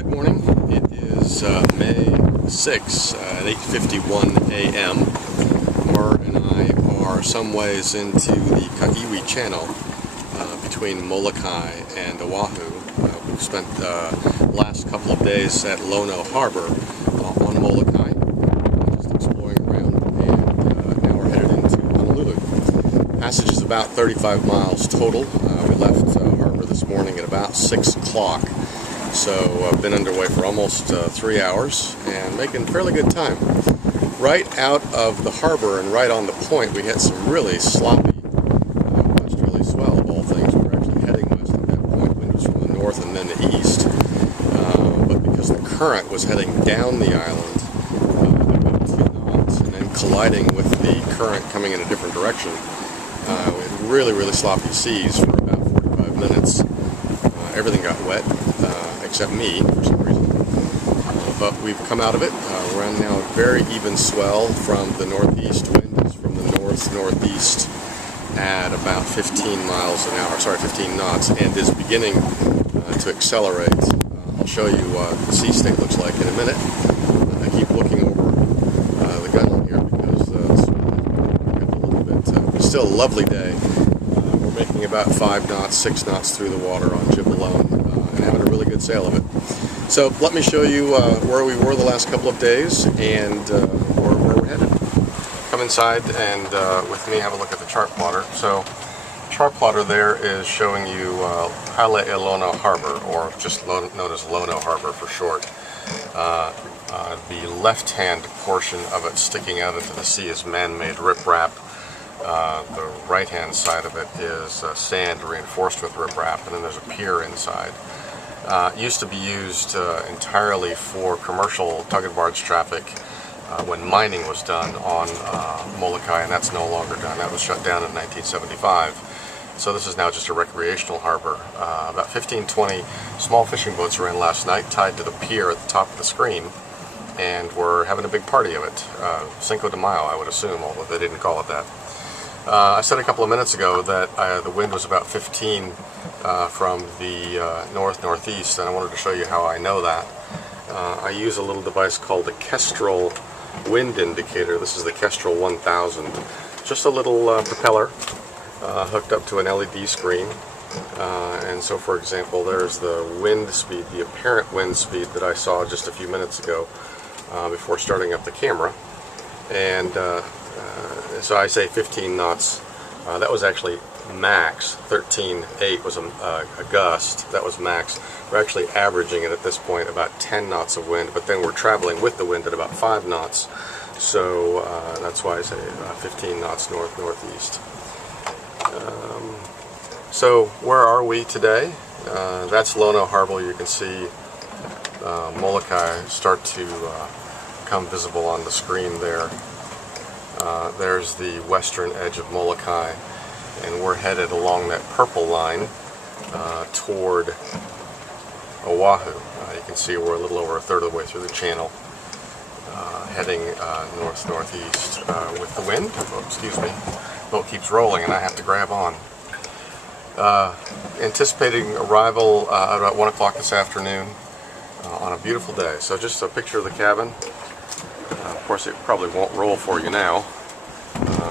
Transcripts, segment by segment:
Good morning. It is May 6th at 8:51 a.m. Murr and I are some ways into the Kaiwi channel between Molokai and Oahu. We've spent the last couple of days at Lono Harbor on Molokai, just exploring around, and now we're headed into Honolulu. Passage is about 35 miles total. We left harbor this morning at about 6 o'clock. So I've been underway for almost 3 hours and making fairly good time. Right out of the harbor and right on the point, we had some really sloppy westerly swell of all things. We were actually heading west at that point. Wind was from the north and then the east. But because the current was heading down the island about 2 knots and then colliding with the current coming in a different direction, we had really sloppy seas for about 45 minutes. Everything got wet. Except me, for some reason. But we've come out of it. We're on now a very even swell from the northeast. Wind is from the northeast at about 15 miles an hour, 15 knots, and is beginning to accelerate. I'll show you what the sea state looks like in a minute. I keep looking over the gunwale here because a little bit. It's still a lovely day. We're making about 5 knots, 6 knots through the water on jib alone. Having a really good sail of it. So let me show you where we were the last couple of days and where we're headed. Come inside and with me have a look at the chart plotter. So the chart plotter there is showing you Lono Harbor, or just known as Lono Harbor for short. The left-hand portion of it sticking out into the sea is man-made riprap. The right-hand side of it is sand reinforced with riprap, and then there's a pier inside. Used to be used entirely for commercial tug and barge traffic when mining was done on Molokai, and that's no longer done. That was shut down in 1975. So this is now just a recreational harbor. About 15-20 small fishing boats were in last night, tied to the pier at the top of the screen, and we're having a big party of it. Cinco de Mayo, I would assume, although they didn't call it that. I said a couple of minutes ago that the wind was about 15 from the northeast, and I wanted to show you how I know that. I use a little device called the Kestrel wind indicator. This is the Kestrel 1000. Just a little propeller hooked up to an LED screen. And so, for example, there's the wind speed, the apparent wind speed that I saw just a few minutes ago before starting up the camera. And so I say 15 knots. That was actually max. 13.8 was a gust. That was max. We're actually averaging it at this point about 10 knots of wind, but then we're traveling with the wind at about 5 knots. So that's why I say 15 knots northeast. So where are we today? That's Lono Harbor. You can see Molokai start to come visible on the screen there. There's the western edge of Molokai, and we're headed along that purple line toward Oahu. You can see we're a little over a third of the way through the channel, heading northeast with the wind. Oh, excuse me. Boat keeps rolling and I have to grab on. Anticipating arrival at about 1 o'clock this afternoon on a beautiful day. So just a picture of the cabin. Of course, it probably won't roll for you now,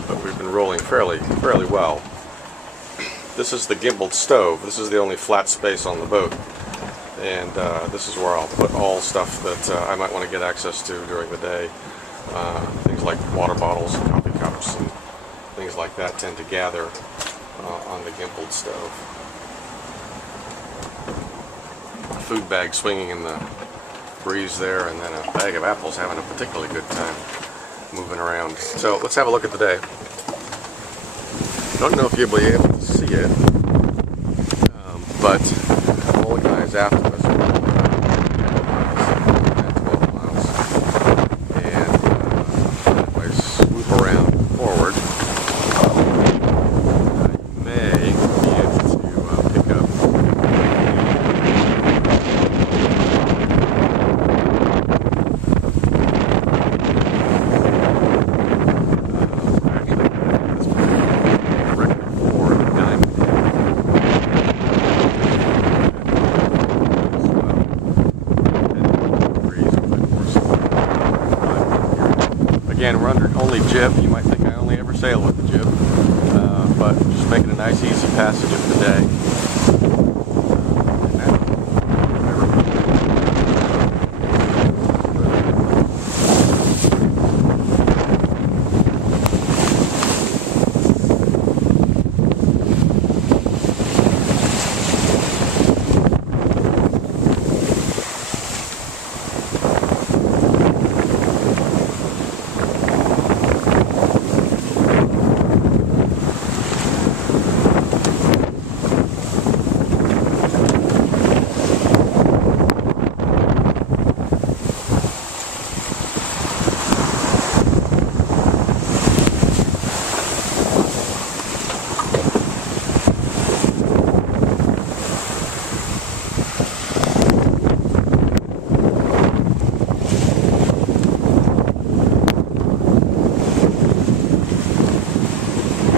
but we've been rolling fairly well. This is the gimbaled stove. This is the only flat space on the boat, and this is where I'll put all stuff that I might want to get access to during the day. Things like water bottles and coffee cups and things like that tend to gather on the gimbaled stove. A food bag swinging in the breeze there, and then a bag of apples having a particularly good time moving around. So let's have a look at the day. Don't know if you'll be able to see it, but Molokai is after us. 12 miles. And if I swoop around forward, I may be able to pick up record for the diamond. again, we're under only jib. You might think I only ever sail with the jib, but just making a nice easy passage of the day.